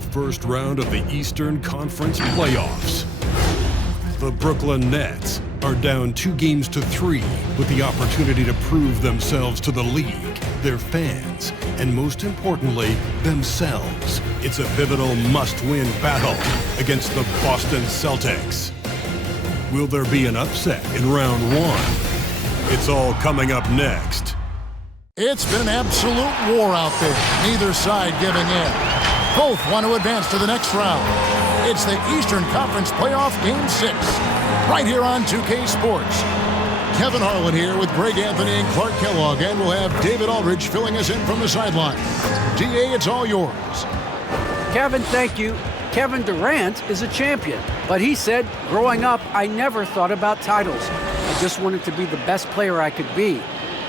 the first round of the Eastern Conference playoffs. The Brooklyn Nets are down 2-3 with the opportunity to prove themselves to the league, their fans, and most importantly, themselves. It's a pivotal must-win battle against the Boston Celtics. Will there be an upset in round one? It's all coming up next. It's been an absolute war out there. Neither side giving in. Both want to advance to the next round. It's the Eastern Conference Playoff Game 6, right here on 2K Sports. Kevin Harlan here with Greg Anthony and Clark Kellogg, and we'll have David Aldridge filling us in from the sideline. DA, it's all yours. Kevin, thank you. Kevin Durant is a champion, but he said, growing up, I never thought about titles. I just wanted to be the best player I could be.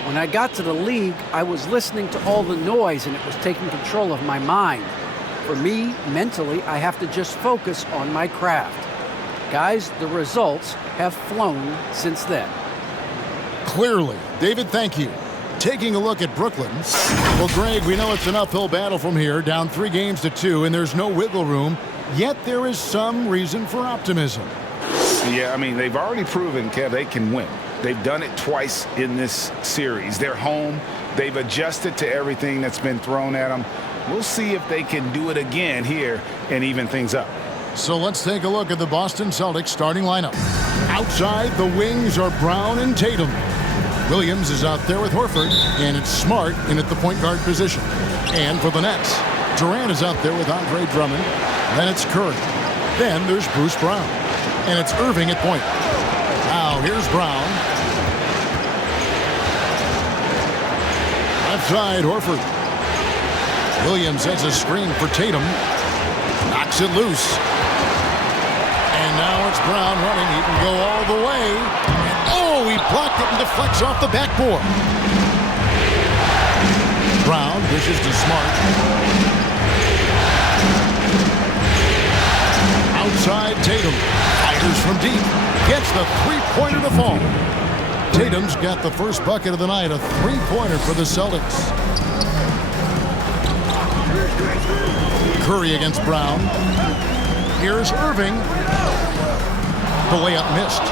When I got to the league, I was listening to all the noise and it was taking control of my mind. For me, mentally, I have to just focus on my craft. Guys, the results have flown since then. Clearly. David, thank you. Taking a look at Brooklyn. Well, Greg, we know it's an uphill battle from here, down 3-2, and there's no wiggle room. Yet there is some reason for optimism. Yeah, I mean, they've already proven, Kev, they can win. They've done it twice in this series. They're home. They've adjusted to everything that's been thrown at them. We'll see if they can do it again here and even things up. So let's take a look at the Boston Celtics starting lineup. Outside, the wings are Brown and Tatum. Williams is out there with Horford, and it's Smart in at the point guard position. And for the Nets, Durant is out there with Andre Drummond. Then it's Curry. Then there's Bruce Brown. And it's Irving at point. Now here's Brown. Left side, Horford. Williams has a screen for Tatum. Knocks it loose. And now it's Brown running. He can go all the way. And oh, he blocked it and deflects off the backboard. Brown dishes to Smart. Outside Tatum. Fires from deep. Gets the three-pointer to fall. Tatum's got the first bucket of the night. A three-pointer for the Celtics. Curry against Brown. Here's Irving. The layup missed.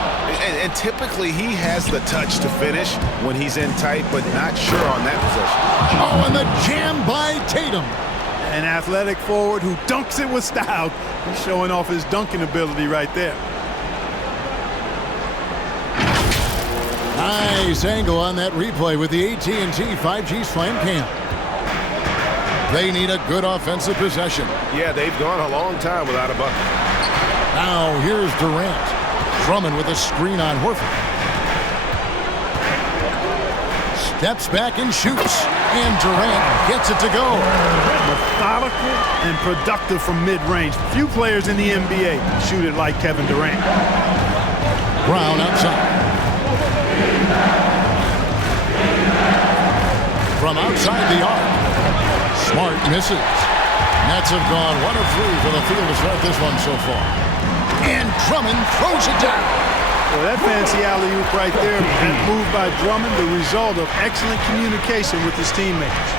And typically he has the touch to finish when he's in tight, but not sure on that possession. Oh, and the jam by Tatum. An athletic forward who dunks it with style. He's showing off his dunking ability right there. Nice angle on that replay with the AT&T 5G Slam Cam. They need a good offensive possession. Yeah, they've gone a long time without a bucket. Now here's Durant. Drummond with a screen on Horford. Steps back and shoots. And Durant gets it to go. Methodical and productive from mid-range. Few players in the NBA shoot it like Kevin Durant. Brown outside. From outside the arc. Smart misses. Nets have gone 1 of 3 for the field to start this one so far. And Drummond throws it down. Well, that fancy alley-oop right there, that move by Drummond, the result of excellent communication with his teammates.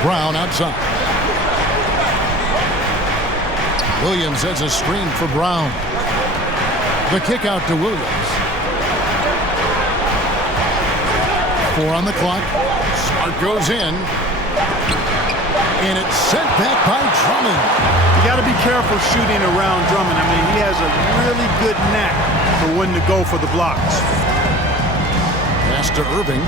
Brown outside. Williams has a screen for Brown. The kick out to Williams. 4 on the clock. Smart goes in. And it's sent back by Drummond. You got to be careful shooting around Drummond. I mean, he has a really good knack for when to go for the blocks. Pass to Irving.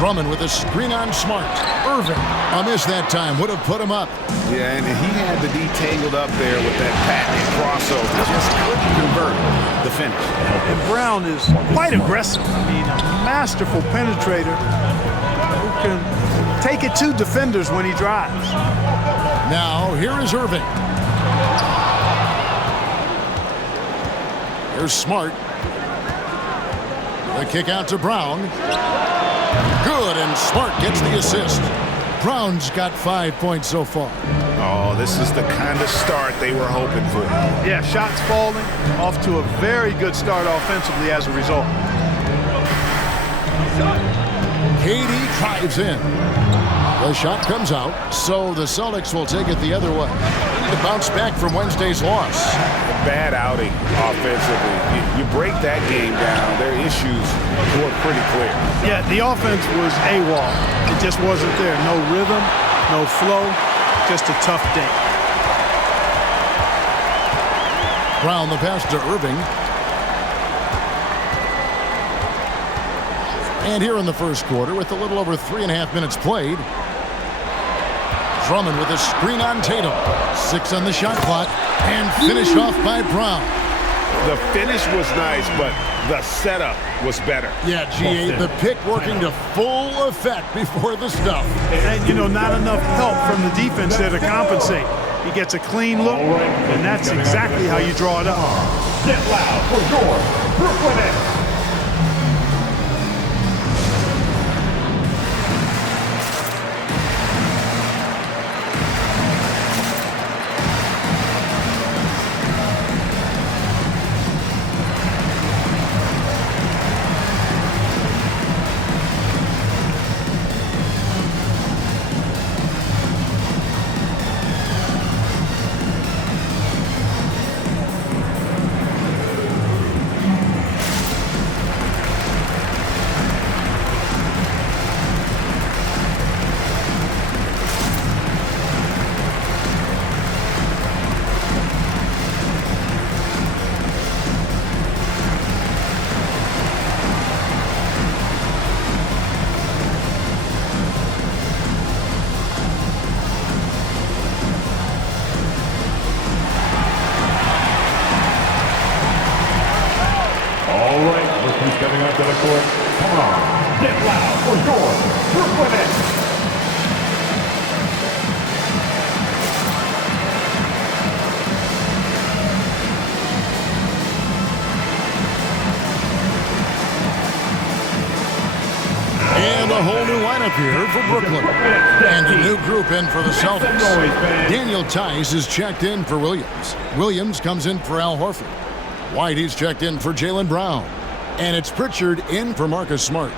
Drummond with a screen on Smart. Irving, a miss that time, would have put him up. Yeah, and he had to be tangled up there with that patented crossover. Just couldn't convert the finish. And Brown is quite aggressive. I mean, a masterful penetrator who can take it to defenders when he drives. Now, here is Irving. Here's Smart. The kick out to Brown. Good, and Smart gets the assist. Brown's got 5 points so far. Oh, this is the kind of start they were hoping for. Yeah, shots falling, off to a very good start offensively as a result. KD drives in. The shot comes out, so the Celtics will take it the other way. They need to bounce back from Wednesday's loss. Bad outing offensively. You break that game down, their issues were pretty clear. Yeah, the offense was AWOL. It just wasn't there. No rhythm, no flow, just a tough day. Brown the pass to Irving. And here in the first quarter, with a little over 3.5 minutes played, Drummond with a screen on Tatum. 6 on the shot clock, and finished off by Brown. The finish was nice, but the setup was better. Yeah, GA, the pick working to full effect before the stuff. And, you know, not enough help from the defense there to compensate. He gets a clean look, and that's exactly how you draw it up. Get loud for your Brooklyn Nets. Coming onto the court, come on, get loud for your Brooklyn Nets. And a whole new lineup here for Brooklyn. And a new group in for the Celtics. Daniel Tice is checked in for Williams. Williams comes in for Al Horford. Whitey's checked in for Jaylen Brown. And it's Pritchard in for Marcus Smart.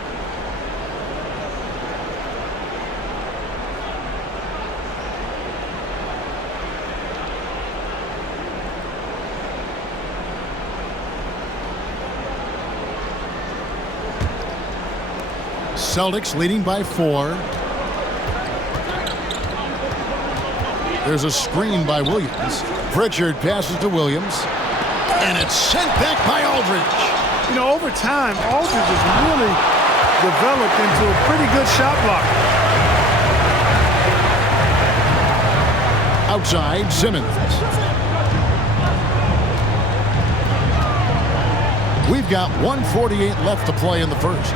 Celtics leading by 4. There's a screen by Williams. Pritchard passes to Williams. And it's sent back by Aldridge. You know, over time, Aldridge has really developed into a pretty good shot blocker. Outside, Simmons. We've got 1:48 left to play in the first.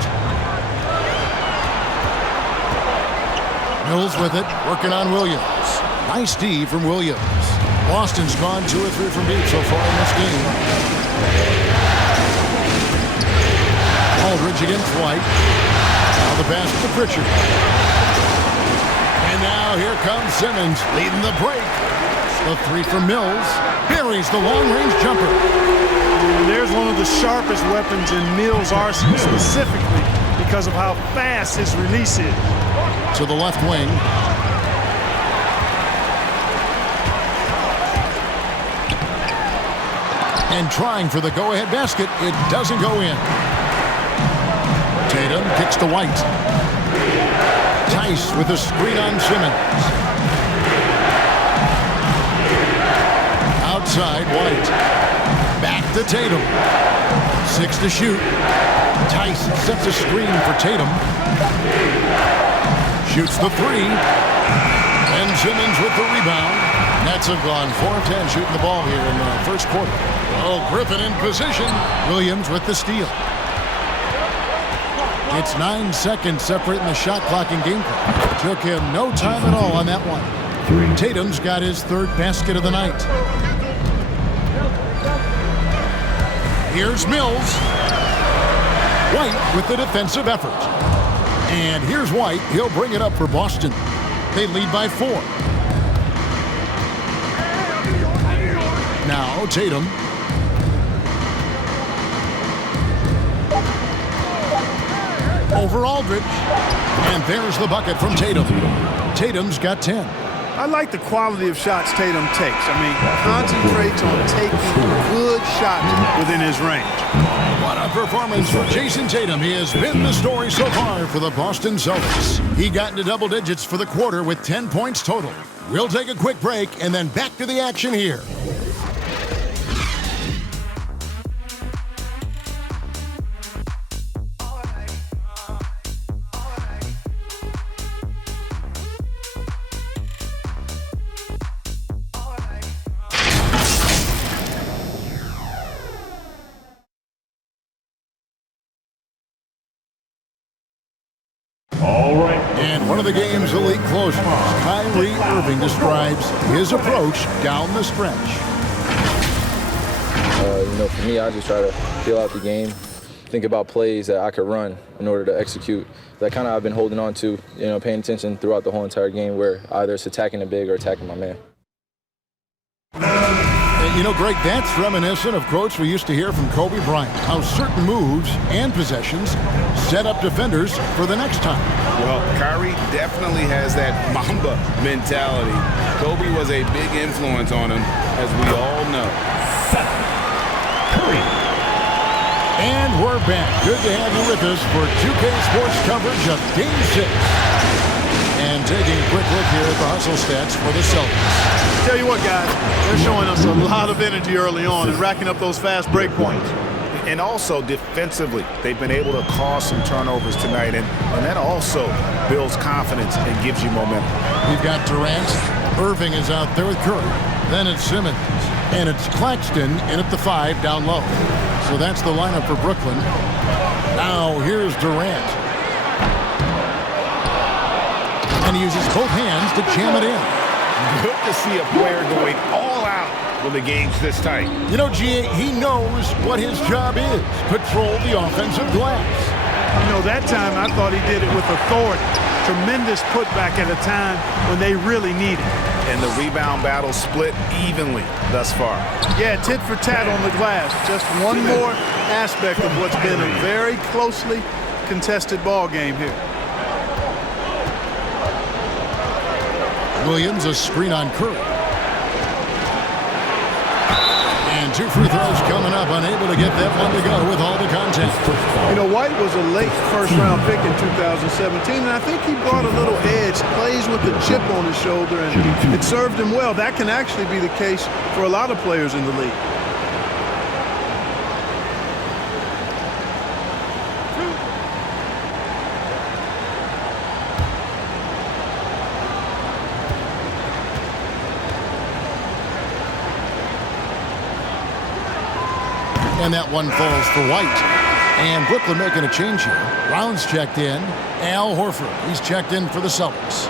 Mills with it, working on Williams. Nice D from Williams. Boston's gone 2 or 3 from deep so far in this game. Aldridge against White. Now the pass to Pritchard. And now here comes Simmons leading the break. The 3 from Mills. Buries the long-range jumper. And there's one of the sharpest weapons in Mills' arsenal, specifically because of how fast his release is. To the left wing. And trying for the go-ahead basket. It doesn't go in. Tatum kicks to White. Tice with a screen on Simmons. Outside, White. Back to Tatum. 6 to shoot. Tice sets a screen for Tatum. Shoots the 3. And Simmons with the rebound. Nets have gone 4 of 10 shooting the ball here in the first quarter. Oh, Griffin in position. Williams with the steal. It's 9 seconds separating the shot clock and game clock. Took him no time at all on that one. Tatum's got his 3rd basket of the night. Here's Mills. White with the defensive effort. And here's White. He'll bring it up for Boston. They lead by 4. Now Tatum. over Aldridge. And there's the bucket from Tatum. Tatum's got 10. I like the quality of shots Tatum takes. I mean, concentrates on taking good shots within his range. What a performance for Jason Tatum. He has been the story so far for the Boston Celtics. He got into double digits for the quarter with 10 points total. We'll take a quick break and then back to the action here. And one of the game's elite closers, Kyrie Irving, describes his approach down the stretch. For me, I just try to feel out the game, think about plays that I could run in order to execute. That kind of I've been holding on to, paying attention throughout the whole entire game where either it's attacking the big or attacking my man. And Greg, that's reminiscent of quotes we used to hear from Kobe Bryant, how certain moves and possessions set up defenders for the next time. Well, Kyrie definitely has that Mamba mentality. Kobe was a big influence on him, as we all know. And we're back. Good to have you with us for 2K Sports coverage of Game 6. And taking a quick look here at the hustle stats for the Celtics. Tell you what, guys, they're showing us a lot of energy early on and racking up those fast break points. And also defensively, they've been able to cause some turnovers tonight, and that also builds confidence and gives you momentum. We've got Durant. Irving is out there with Curry. Then it's Simmons. And it's Claxton in at the 5 down low. So that's the lineup for Brooklyn. Now here's Durant. And he uses both hands to jam it in. Good to see a player going all out when the game's this tight. G.A., he knows what his job is. Patrol the offensive glass. That time I thought he did it with authority. Tremendous putback at a time when they really need it. And the rebound battle split evenly thus far. Yeah, tit for tat on the glass. Just one more aspect of what's been a very closely contested ball game here. Williams, a screen on Curry. And 2 free throws coming up, unable to get that one to go with all the contact. White was a late first-round pick in 2017, and I think he brought a little edge, plays with a chip on his shoulder, and it served him well. That can actually be the case for a lot of players in the league. And that one falls for White. And Brooklyn making a change here. Brown's checked in. Al Horford, he's checked in for the Celtics.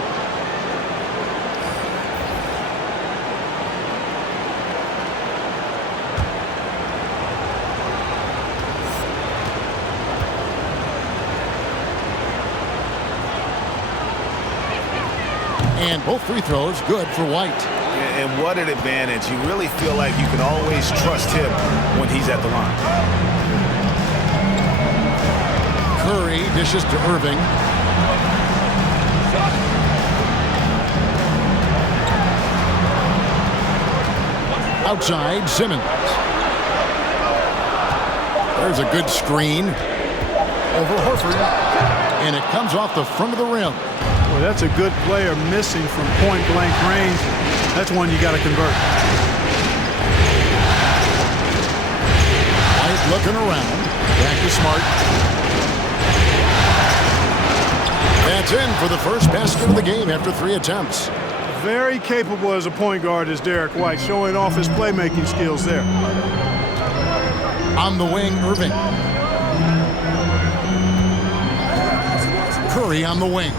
And both free throws good for White. And what an advantage. You really feel like you can always trust him when he's at the line. Curry dishes to Irving. Outside, Simmons. There's a good screen. Over Horford. And it comes off the front of the rim. Well, that's a good player missing from point-blank range. That's one you got to convert. White looking around. Back to Smart. That's in for the first basket of the game after 3 attempts. Very capable as a point guard is Derek White, showing off his playmaking skills there. On the wing, Irving. Curry on the wing.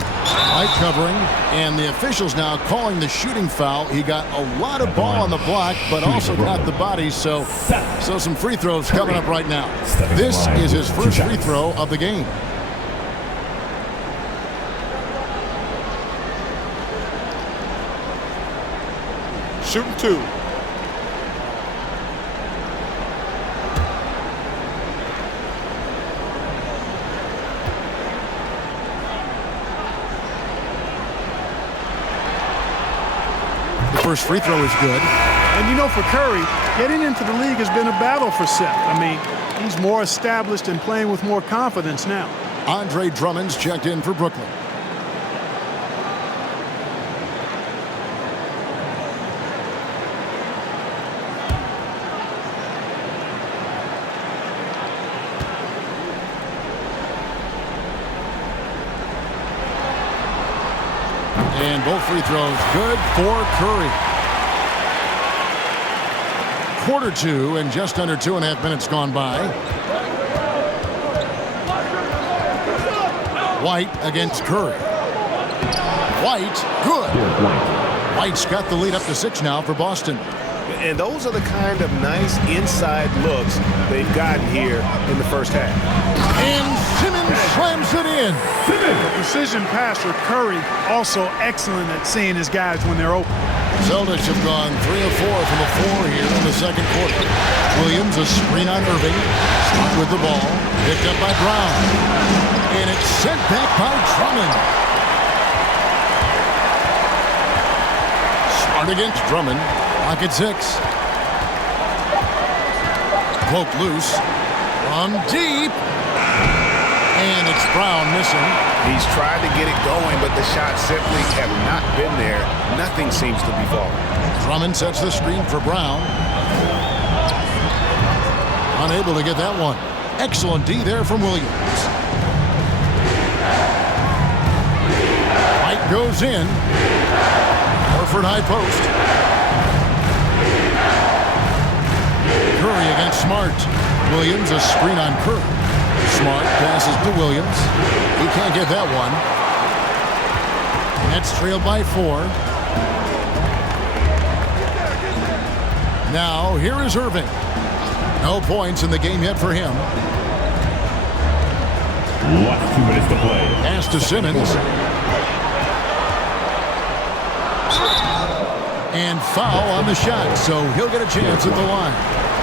White covering, and the officials now calling the shooting foul. He got a lot of ball on the block, but also got the body, so some free throws coming up right now. This is his first free throw of the game. Shooting 2. first free throw is good. And you know, for Curry, getting into the league has been a battle for Seth. I mean, he's more established and playing with more confidence now. Andre Drummond's checked in for Brooklyn. And both free throws good for Curry. Quarter two and just under 2.5 minutes gone by. White against Curry. White, good. White's got the lead up to 6 now for Boston. And those are the kind of nice inside looks they've gotten here in the first half. And Simmons slams it in. The precision passer, Curry, also excellent at seeing his guys when they're open. Celtics have gone 3 of 4 from the floor here in the second quarter. Williams, a screen on Irving. Smart with the ball. Picked up by Brown. And it's sent back by Drummond. Smart against Drummond. Pocket 6. Poked loose. From deep. And it's Brown missing. He's tried to get it going, but the shots simply have not been there. Nothing seems to be falling. Drummond sets the screen for Brown. Unable to get that one. Excellent D there from Williams. White goes in. Horford high post. Curry against Smart. Williams a screen on Curry. Smart passes to Williams. He can't get that one. Nets trailed by 4. Now, here is Irving. No points in the game yet for him. Last 2 minutes to play. Pass to Simmons. And foul on the shot, so he'll get a chance at the line.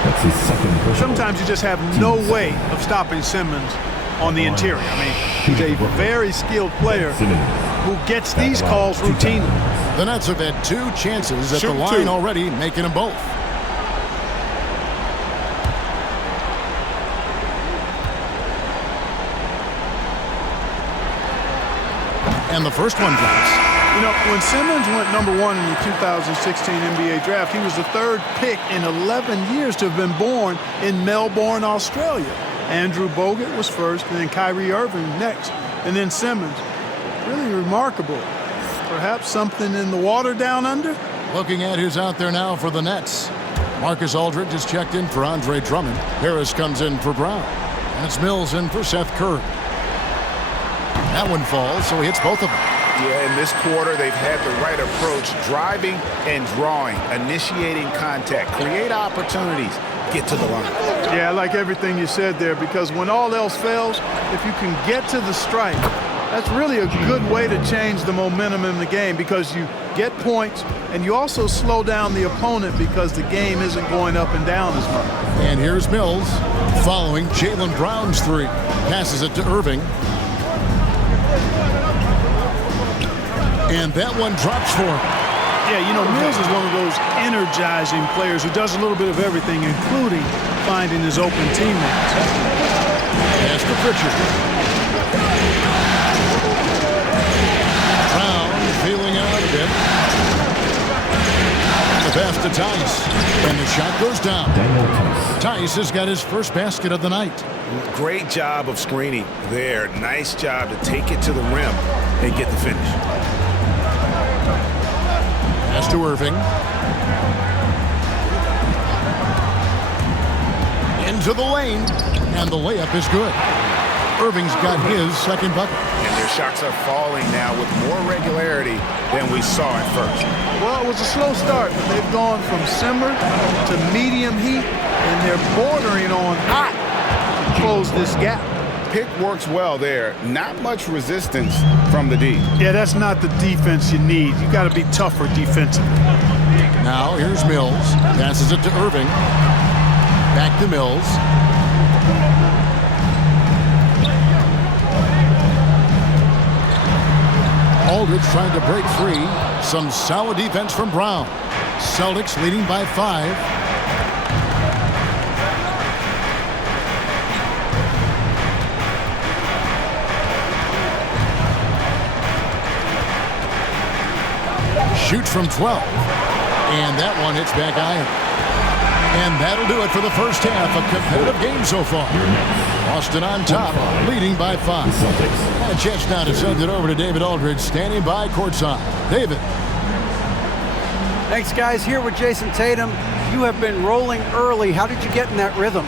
That's his second personal. Sometimes you just have no way of stopping Simmons on the interior. I mean, he's a very skilled player who gets these calls routinely. The Nets have had 2 chances at the line already, making them both. And the first one drops. You know, when Simmons went number 1 in the 2016 NBA draft, he was the 3rd pick in 11 years to have been born in Melbourne, Australia. Andrew Bogut was first, and then Kyrie Irving next, and then Simmons. Really remarkable. Perhaps something in the water down under? Looking at who's out there now for the Nets. Marcus Aldridge is checked in for Andre Drummond. Harris comes in for Brown. And it's Mills in for Seth Curry. That one falls, so he hits both of them. Yeah, in this quarter, they've had the right approach, driving and drawing, initiating contact, create opportunities, get to the line. Yeah, I like everything you said there, because when all else fails, if you can get to the stripe, that's really a good way to change the momentum in the game, because you get points and you also slow down the opponent because the game isn't going up and down as much. And here's Mills following Jaylen Brown's 3. Passes it to Irving. And that one drops for him. Yeah, you know, Mills is one of those energizing players who does a little bit of everything, including finding his open teammates. Pass to Pritchard. Brown feeling out a bit. The pass to Tice. And the shot goes down. Tice has got his first basket of the night. Great job of screening there. Nice job to take it to the rim and get the finish. Pass to Irving. Into the lane. And the layup is good. Irving's got his second bucket. And their shots are falling now with more regularity than we saw at first. Well, it was a slow start, but they've gone from simmer to medium heat, and they're bordering on hot to close this gap. Pick works well there. Not much resistance from the D. Yeah, that's not the defense you need. You got to be tougher defensively. Now here's Mills. Passes it to Irving. Back to Mills. Aldridge trying to break free. Some solid defense from Brown. Celtics leading by 5. Shoots from 12. And that one hits back iron. And that'll do it for the first half. A competitive game so far. Boston on top, leading by 5. And a chance now to send it over to David Aldridge, standing by courtside. David. Thanks, guys. Here with Jason Tatum. You have been rolling early. How did you get in that rhythm?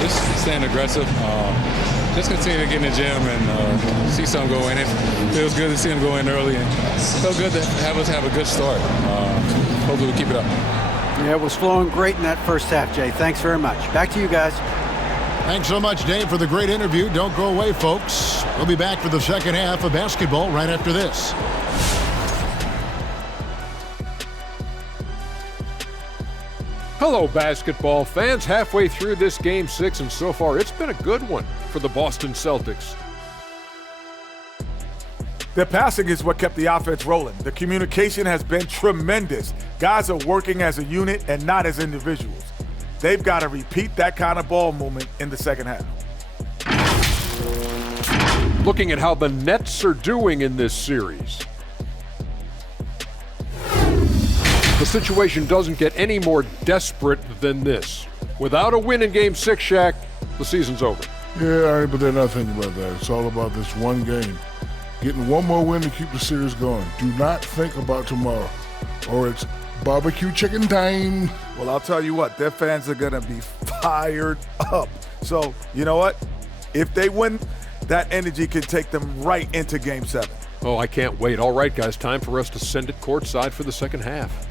Just staying aggressive. Just continue to get in the gym and see something go in. It feels good to see him go in early, and it felt good to have us have a good start. Hopefully we'll keep it up. Yeah, it was flowing great in that first half, Jay. Thanks very much. Back to you guys. Thanks so much, Dave, for the great interview. Don't go away, folks. We'll be back for the second half of basketball right after this. Hello, basketball fans. Halfway through this Game 6, and so far it's been a good one for the Boston Celtics. Their passing is what kept the offense rolling. The communication has been tremendous. Guys are working as a unit and not as individuals. They've got to repeat that kind of ball movement in the second half. Looking at how the Nets are doing in this series. The situation doesn't get any more desperate than this. Without a win in Game 6, Shaq, the season's over. Yeah, all right, but they're not thinking about that. It's all about this one game. Getting one more win to keep the series going. Do not think about tomorrow, or it's barbecue chicken time. Well, I'll tell you what, their fans are going to be fired up. So, you know what? If they win, that energy can take them right into Game 7. Oh, I can't wait. All right, guys, time for us to send it courtside for the second half.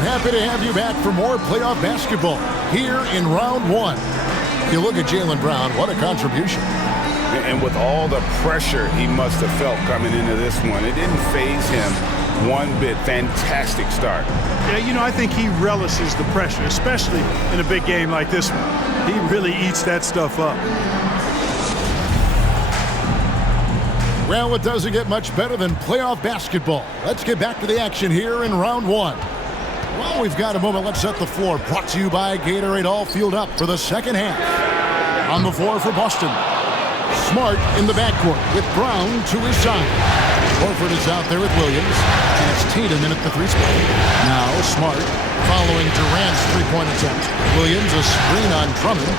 Happy to have you back for more playoff basketball here in round 1. You look at Jaylen Brown, what a contribution. And with all the pressure he must have felt coming into this one, it didn't faze him one bit. Fantastic start. Yeah, you know, I think he relishes the pressure, especially in a big game like this one. He really eats that stuff up. Well, it doesn't get much better than playoff basketball. Let's get back to the action here in round 1. Well, we've got a moment. Let's set the floor. Brought to you by Gatorade. All fueled up for the second half. On the floor for Boston. Smart in the backcourt with Brown to his side. Horford is out there with Williams. And it's Tatum in at the 3 spot. Now Smart following Durant's three-point attempt. Williams a screen on Drummond.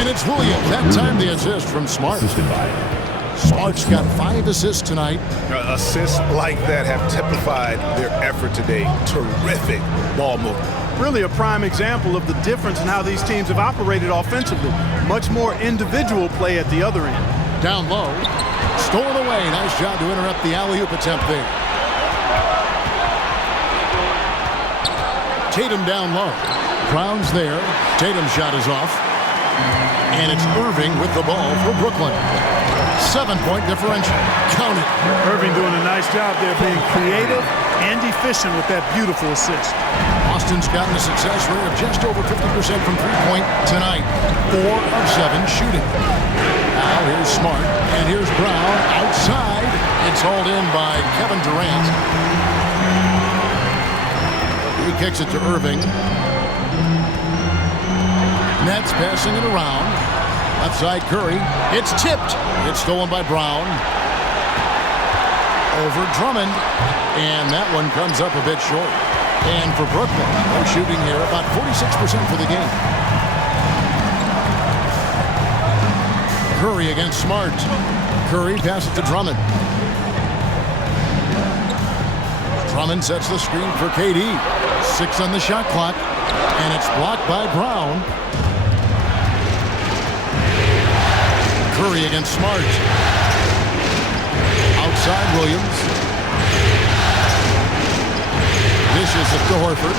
And it's Williams. That time the assist from Smart. Smart's got 5 assists tonight. Assists like that have typified their effort today. Terrific ball movement. Really a prime example of the difference in how these teams have operated offensively. Much more individual play at the other end. Down low. Stolen away. Nice job to interrupt the alley-oop attempt there. Tatum down low. Brown's there. Tatum's shot is off. And it's Irving with the ball for Brooklyn. 7-point differential. Count it. Irving doing a nice job there, being creative and efficient with that beautiful assist. Boston's gotten a success rate of just over 50% from three-point tonight. 4 of 7 shooting. Now here's Smart, and here's Brown outside. It's hauled in by Kevin Durant. He kicks it to Irving. Nets passing it around. Left side Curry. It's tipped. It's stolen by Brown. Over Drummond. And that one comes up a bit short. And for Brooklyn, they're shooting here about 46% for the game. Curry against Smart. Curry passes to Drummond. Drummond sets the screen for KD. 6 on the shot clock. And it's blocked by Brown. Curry against Smart. Outside Williams. Dishes it to Horford.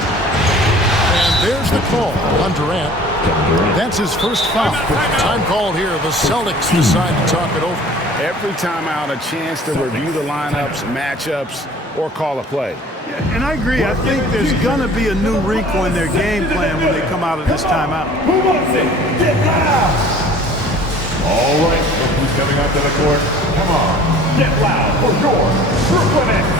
And there's the call on Durant. That's his first foul. Time called here. The Celtics decide to talk it over. Every time out, a chance to review the lineups, matchups, or call a play. And I agree. I think there's going to be a new wrinkle in their game plan when they come out of this timeout. Who wants it? Get loud! All right, look who's coming onto the court. Come on, get loud for your Brooklyn Nets.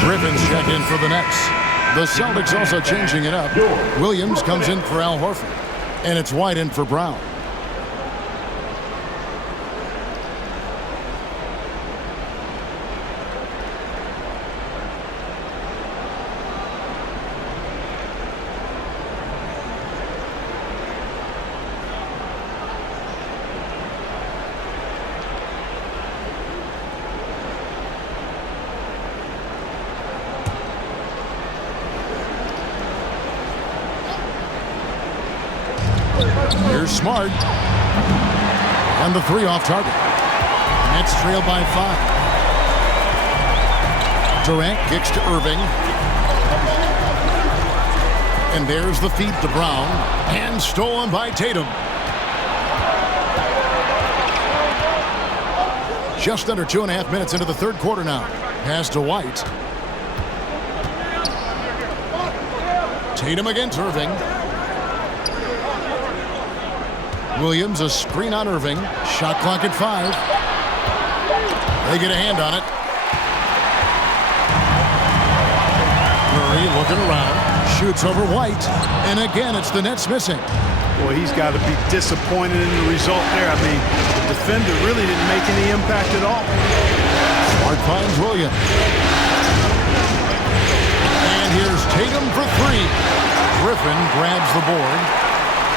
Griffin's check in for the Nets. The Celtics also changing it up. Williams comes in for Al Horford. And it's White in for Brown. Here's Smart. And the three off target. Nets trail by 5. Durant kicks to Irving. And there's the feed to Brown. And stolen by Tatum. Just under 2.5 minutes into the third quarter now. Pass to White. Tatum against Irving. Williams, a screen on Irving. Shot clock at 5. They get a hand on it. Murray looking around. Shoots over White. And again, it's the Nets missing. Boy, he's got to be disappointed in the result there. I mean, the defender really didn't make any impact at all. Smart finds Williams. And here's Tatum for 3. Griffin grabs the board.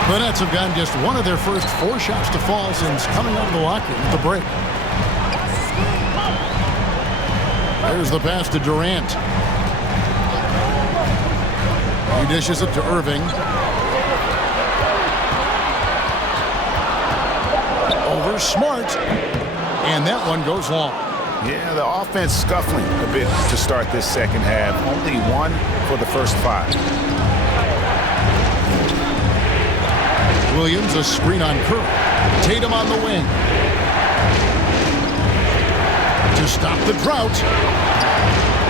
The Nets have gotten just one of their first 4 shots to fall since coming out of the locker room at the break. There's the pass to Durant. He dishes it to Irving. Over Smart. And that one goes long. Yeah, the offense scuffling a bit to start this second half. Only 1 for the first 5. Williams, a screen on Curry. Tatum on the wing. To stop the drought.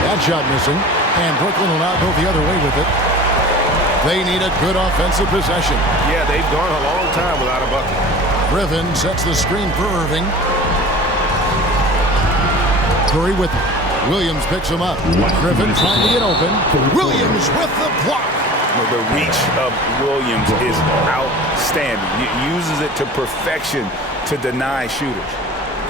That shot missing. And Brooklyn will now go the other way with it. They need a good offensive possession. Yeah, they've gone a long time without a bucket. Griffin sets the screen for Irving. Curry with it. Williams picks him up. Griffin trying to get open. Williams with the block. The reach of Williams is outstanding. He uses it to perfection to deny shooters.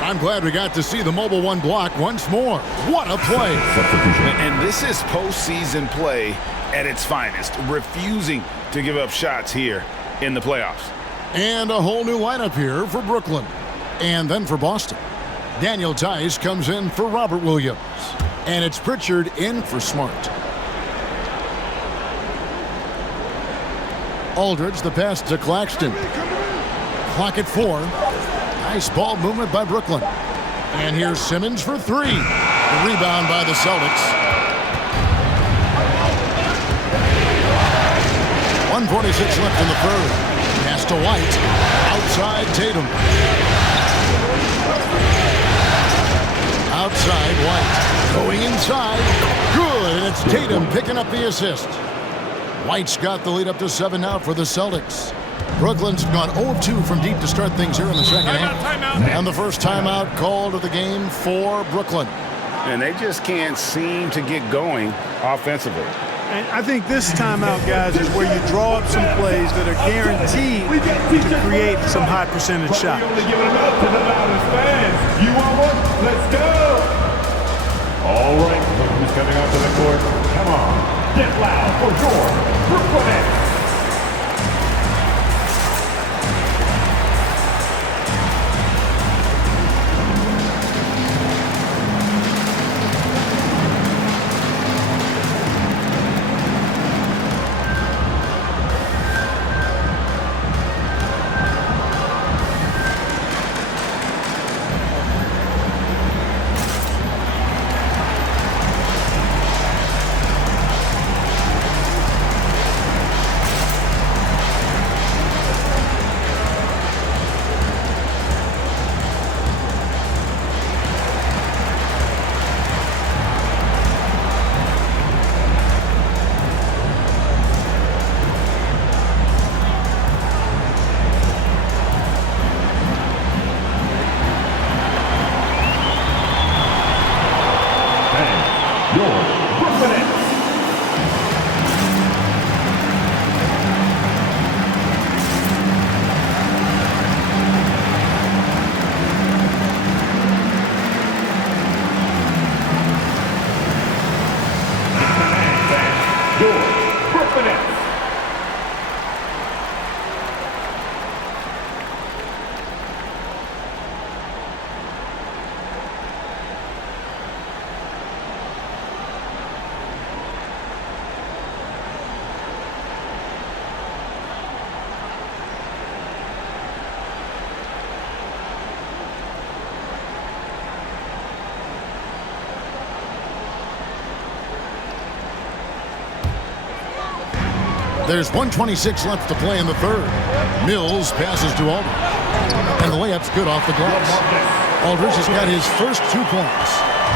I'm glad we got to see the mobile 1 block once more. What a play. And this is postseason play at its finest, refusing to give up shots here in the playoffs. And a whole new lineup here for Brooklyn. And then for Boston. Daniel Tice comes in for Robert Williams. And it's Pritchard in for Smart. Aldridge, the pass to Claxton. Clock at 4. Nice ball movement by Brooklyn. And here's Simmons for 3. The rebound by the Celtics. 1:46 left in the third. Pass to White. Outside Tatum. Outside White. Going inside. Good. And it's Tatum picking up the assist. White's got the lead up to 7 now for the Celtics. Brooklyn's gone 0-2 from deep to start things here in the second half. And the first timeout called of the game for Brooklyn. And they just can't seem to get going offensively. And I think this timeout, guys, is where you draw up some plays that are guaranteed to create some high percentage shots. Only giving them up to the loudest fans. You want one? Let's go! All right, look who's coming onto the court. Come on, get loud for your Brooklyn Nets. There's 1:26 left to play in the third. Mills passes to Aldridge. And the layup's good off the glass. Aldridge has got his first 2 points.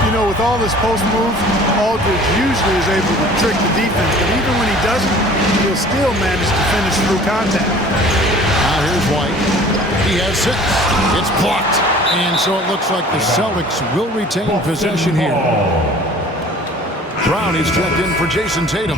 You know, with all this post move, Aldridge usually is able to trick the defense, but even when he doesn't, he'll still manage to finish through contact. Now here's White. He has 6. It's blocked. And so it looks like the Celtics will retain possession here. Brown is checked in for Jason Tatum.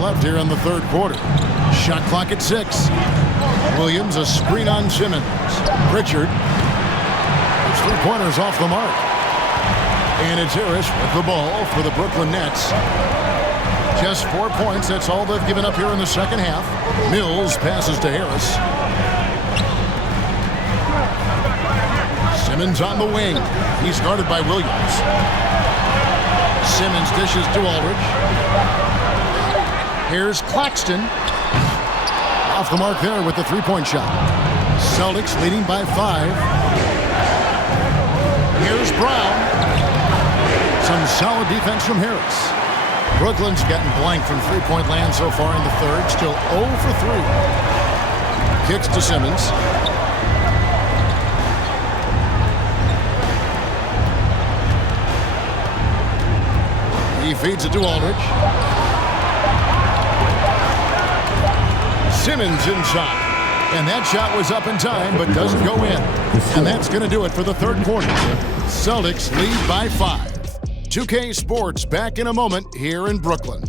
Left here in the third quarter. Shot clock at 6. Williams a screen on Simmons. Pritchard. His 3-pointers off the mark. And it's Harris with the ball for the Brooklyn Nets. Just 4 points. That's all they've given up here in the second half. Mills passes to Harris. Simmons on the wing. He's guarded by Williams. Simmons dishes to Aldridge. Here's Claxton. Off the mark there with the 3-point shot. Celtics leading by 5. Here's Brown. Some solid defense from Harris. Brooklyn's gotten blank from 3-point land so far in the third. Still 0 for 3. Kicks to Simmons. He feeds it to Aldridge. Simmons inside. And that shot was up in time, but doesn't go in. And that's going to do it for the third quarter. Celtics lead by 5. 2K Sports back in a moment here in Brooklyn.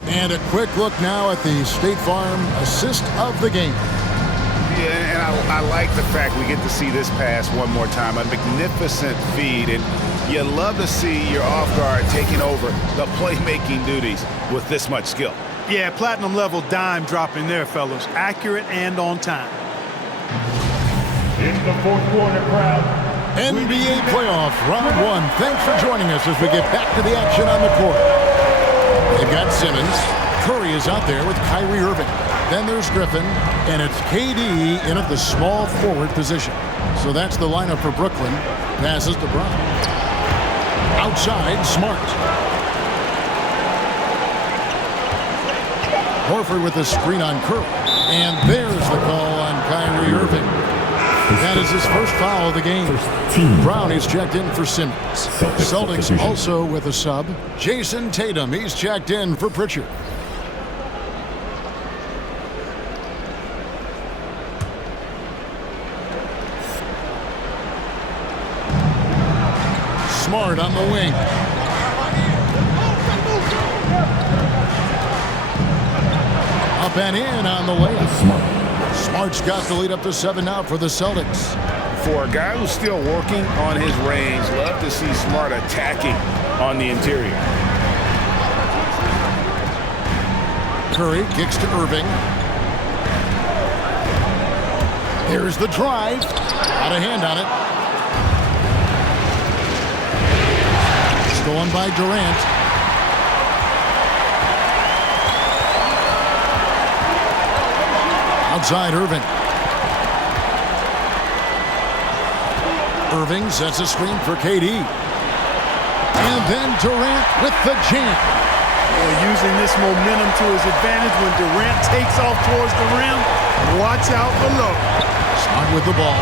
And a quick look now at the State Farm assist of the game. Yeah, and I like the fact we get to see this pass one more time. A magnificent feed, and you love to see your off guard taking over the playmaking duties with this much skill. Yeah, platinum level dime dropping there, fellas. Accurate and on time. In the fourth quarter, crowd. NBA playoff round one. Thanks for joining us as we get back to the action on the court. They've got Simmons. Curry is out there with Kyrie Irving. Then there's Griffin, and it's KD in at the small forward position. So that's the lineup for Brooklyn. Passes to Brown. Outside, Smart. Horford with a screen on Curry. And there's the call on Kyrie Irving. That is his first foul of the game. Brown is checked in for Simmons. Celtics also with a sub. Jason Tatum, he's checked in for Pritchard. Smart on the wing. Up and in on the layup. Smart's got the lead up to 7 now for the Celtics. For a guy who's still working on his range, love to see Smart attacking on the interior. Curry kicks to Irving. Here's the drive. Out of hand on it. Stolen by Durant. Outside Irving. Irving sets a screen for KD. And then Durant with the jam. Using this momentum to his advantage when Durant takes off towards the rim. Watch out below. Smart with the ball.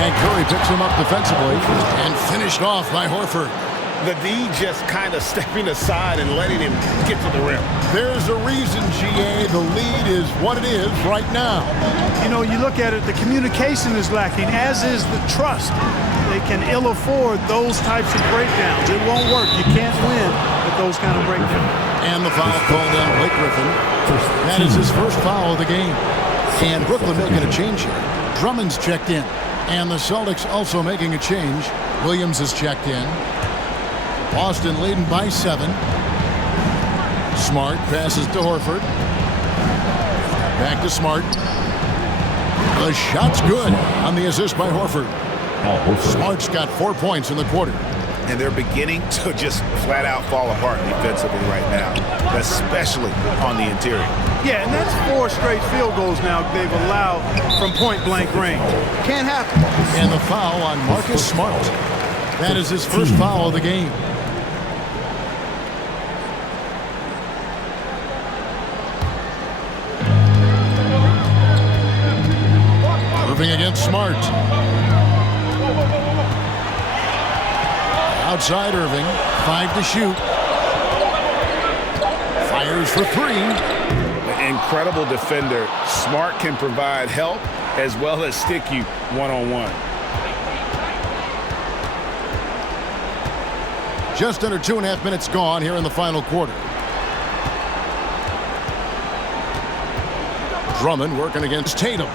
And Curry picks him up defensively and finished off by Horford. The D just kind of stepping aside and letting him get to the rim. There's a reason, GA, the lead is what it is right now. You know, you look at it, the communication is lacking, as is the trust. They can ill afford those types of breakdowns. It won't work. You can't win with those kind of breakdowns. And the foul called on Blake Griffin. That is his first foul of the game. And Brooklyn making a change here. Drummond's checked in. And the Celtics also making a change. Williams is checked in. Boston leading by 7. Smart passes to Horford. Back to Smart. The shot's good on the assist by Horford. Smart's got 4 points in the quarter. And they're beginning to just flat out fall apart defensively right now, especially on the interior. Yeah, and that's 4 straight field goals now they've allowed from point-blank range. Can't happen. And the foul on Marcus Smart. That is his first foul of the game. Irving against Smart. Outside Irving, 5 to shoot. Fires for 3. Incredible defender. Smart can provide help as well as stick you one-on-one. Just under 2.5 minutes gone here in the final quarter. Drummond working against Tatum.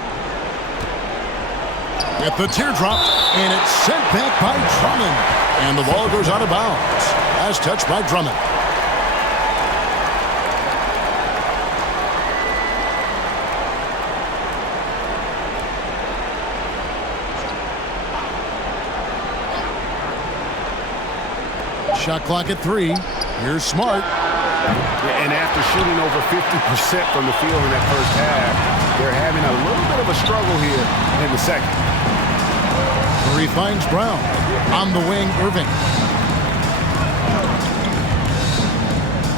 With the teardrop, and it's sent back by Drummond. And the ball goes out of bounds. As touched by Drummond. Shot clock at 3. Here's Smart. And after shooting over 50% from the field in that first half, they're having a little bit of a struggle here in the second. Curry finds Brown. On the wing, Irving.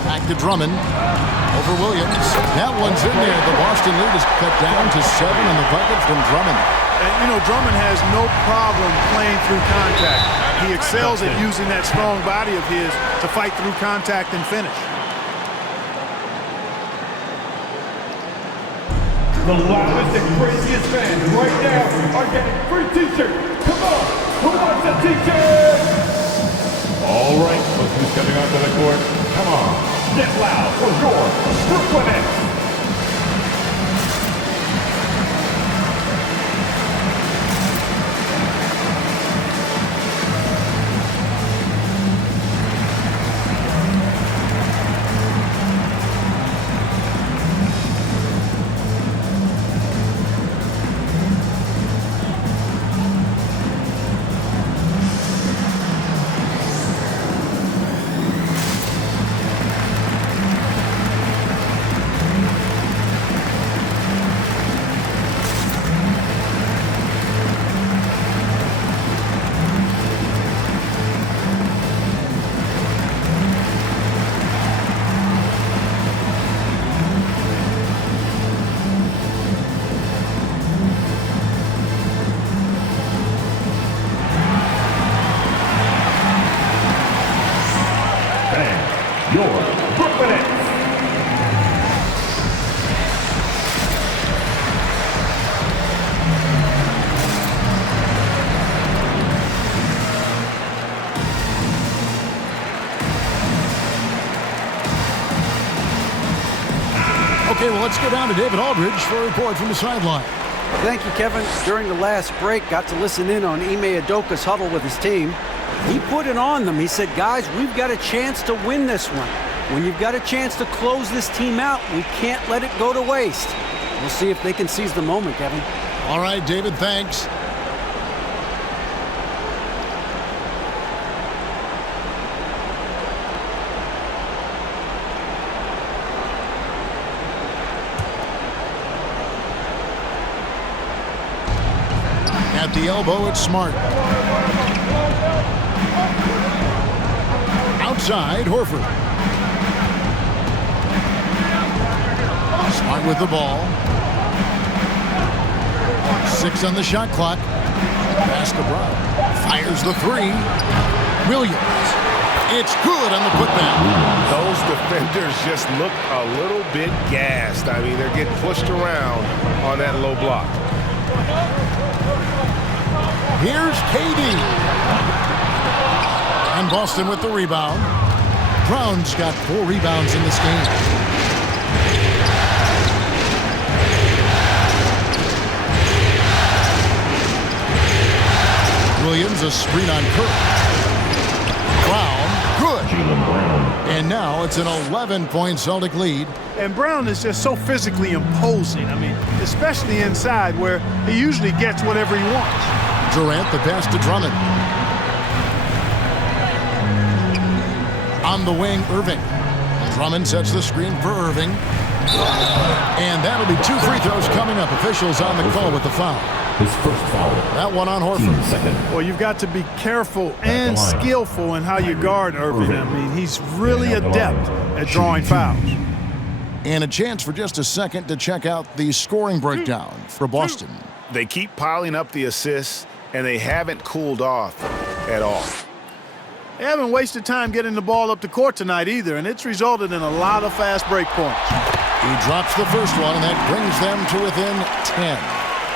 Back to Drummond. Over Williams. That one's in there. The Boston lead is cut down to 7 in the bucket from Drummond. And, you know, Drummond has no problem playing through contact. He excels at using that strong body of his to fight through contact and finish. The loudest and craziest fans right now are getting free t-shirts. Come on, who wants a t-shirt? All right, look who's coming onto the court. Come on, get loud for your Brooklyn Nets. Okay, well, let's go down to David Aldridge for a report from the sideline. Thank you, Kevin. During the last break, got to listen in on Ime Udoka's huddle with his team. He put it on them. He said, guys, we've got a chance to win this one. When you've got a chance to close this team out, we can't let it go to waste. We'll see if they can seize the moment, Kevin. All right, David, thanks. At the elbow, it's Smart. Outside, Horford. Smart with the ball. 6 on the shot clock. Pass to Brown. Fires the 3. Williams. It's good on the putback. Those defenders just look a little bit gassed. I mean, they're getting pushed around on that low block. Here's KD. And Boston with the rebound. Brown's got 4 rebounds in this game. Williams, a screen on Curry. Brown, good. And now it's an 11-point Celtic lead. And Brown is just so physically imposing. I mean, especially inside where he usually gets whatever he wants. Durant, the pass to Drummond. On the wing, Irving. Drummond sets the screen for Irving. And that'll be 2 free throws coming up. Officials on the call with the foul. His first foul. That one on Horford. Second. Well, you've got to be careful and skillful in how you guard Irving. I mean, he's really adept at drawing fouls. And a chance for just a second to check out the scoring breakdown for Boston. They keep piling up the assists, and they haven't cooled off at all. They haven't wasted time getting the ball up the court tonight either, and it's resulted in a lot of fast break points. He drops the first one, and that brings them to within 10.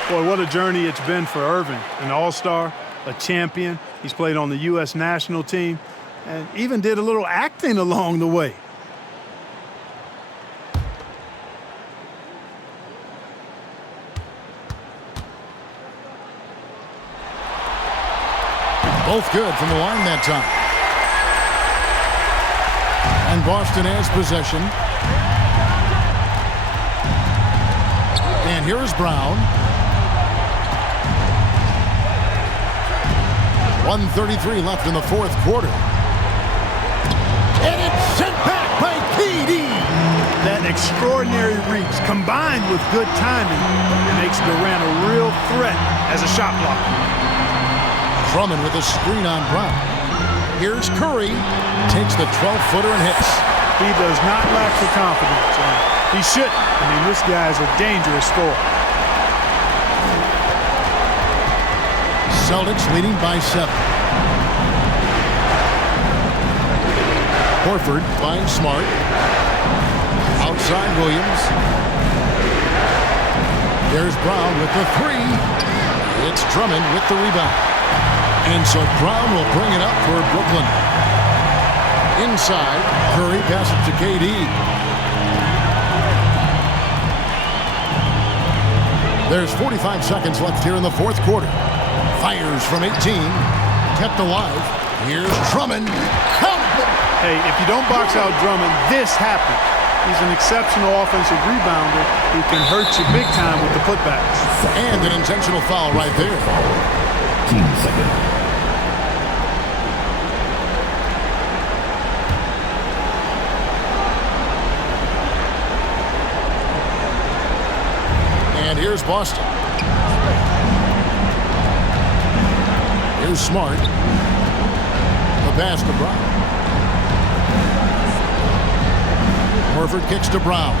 Boy, what a journey it's been for Irving. An all-star, a champion. He's played on the U.S. national team and even did a little acting along the way. Both good from the line that time. And Boston has possession. And here's Brown. 1:33 left in the fourth quarter. And it's sent back by KD. That extraordinary reach combined with good timing makes Durant a real threat as a shot blocker. Drummond with a screen on Brown. Here's Curry. Takes the 12-footer and hits. He does not lack for confidence. He shouldn't. I mean, this guy's a dangerous scorer. Celtics leading by 7. Horford finds Smart. Outside Williams. There's Brown with the 3. It's Drummond with the rebound. And so Brown will bring it up for Brooklyn. Inside, Curry passes to KD. There's 45 seconds left here in the fourth quarter. Fires from 18. Kept alive. Here's Drummond. Hey, if you don't box out Drummond, this happens. He's an exceptional offensive rebounder who can hurt you big time with the putbacks. And an intentional foul right there. Team second. And here's Boston. Here's Smart. The pass to Brown. Horford kicks to Brown.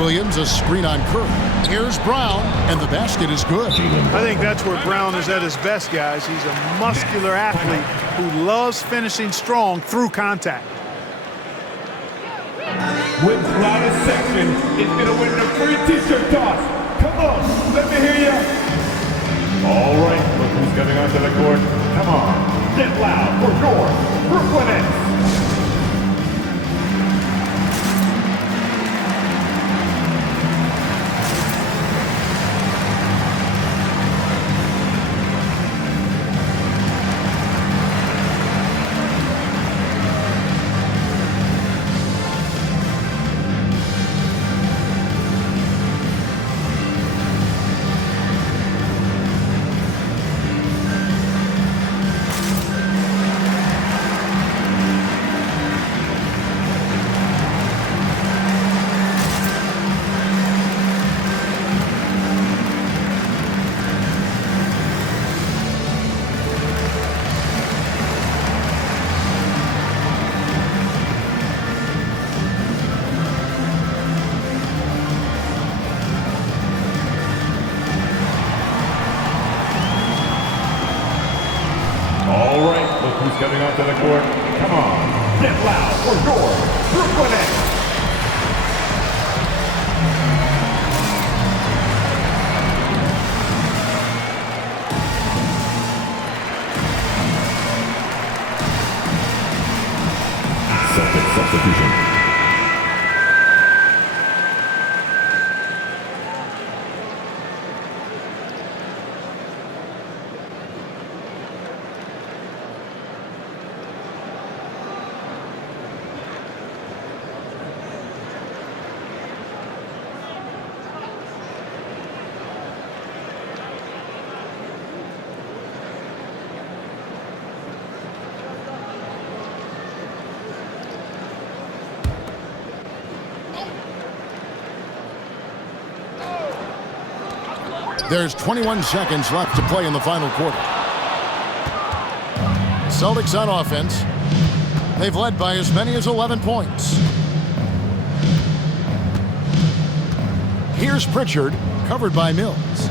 Williams, a screen on Curry. Here's Brown, and the basket is good. I think that's where Brown is at his best, guys. He's a muscular athlete who loves finishing strong through contact. Wins loudest section is going to win the free t-shirt toss. Come on, let me hear you. All right, look who's coming onto the court. Come on, get loud for your Brooklyn Nets. stepping onto the court. Come on, get loud for your Brooklyn Nets. Celtics substitution. There's 21 seconds left to play in the final quarter. Celtics on offense. They've led by as many as 11 points. Here's Pritchard, covered by Mills.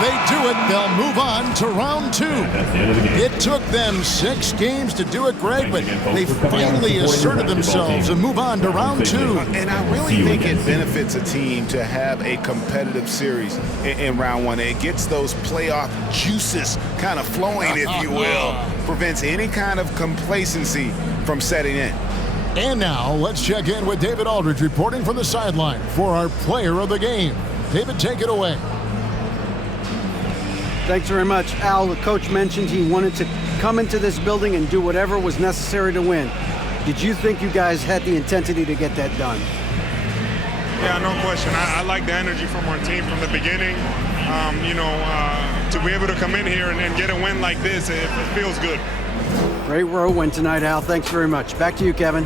They do it. They'll move on to round 2. It took them 6 games to do it, Greg, but they finally asserted themselves and move on to round 2. And I really think it benefits a team to have a competitive series in round 1. It gets those playoff juices kind of flowing, if you will. Prevents any kind of complacency from setting in. And now let's check in with David Aldridge reporting from the sideline for our player of the game. David, take it away. Thanks very much, Al. The coach mentioned he wanted to come into this building and do whatever was necessary to win. Did you think you guys had the intensity to get that done? Yeah, no question. I like the energy from our team from the beginning. To be able to come in here and get a win like this, it feels good. Great road win tonight, Al. Thanks very much. Back to you, Kevin.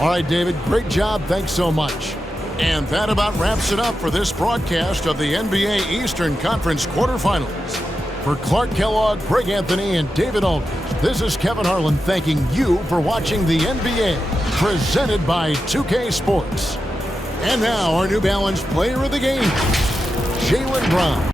All right, David, great job. Thanks so much. And that about wraps it up for this broadcast of the NBA Eastern Conference quarterfinals. For Clark Kellogg, Greg Anthony, and David Aldridge, this is Kevin Harlan thanking you for watching the NBA, presented by 2K Sports. And now, our New Balance player of the game, Jaylen Brown.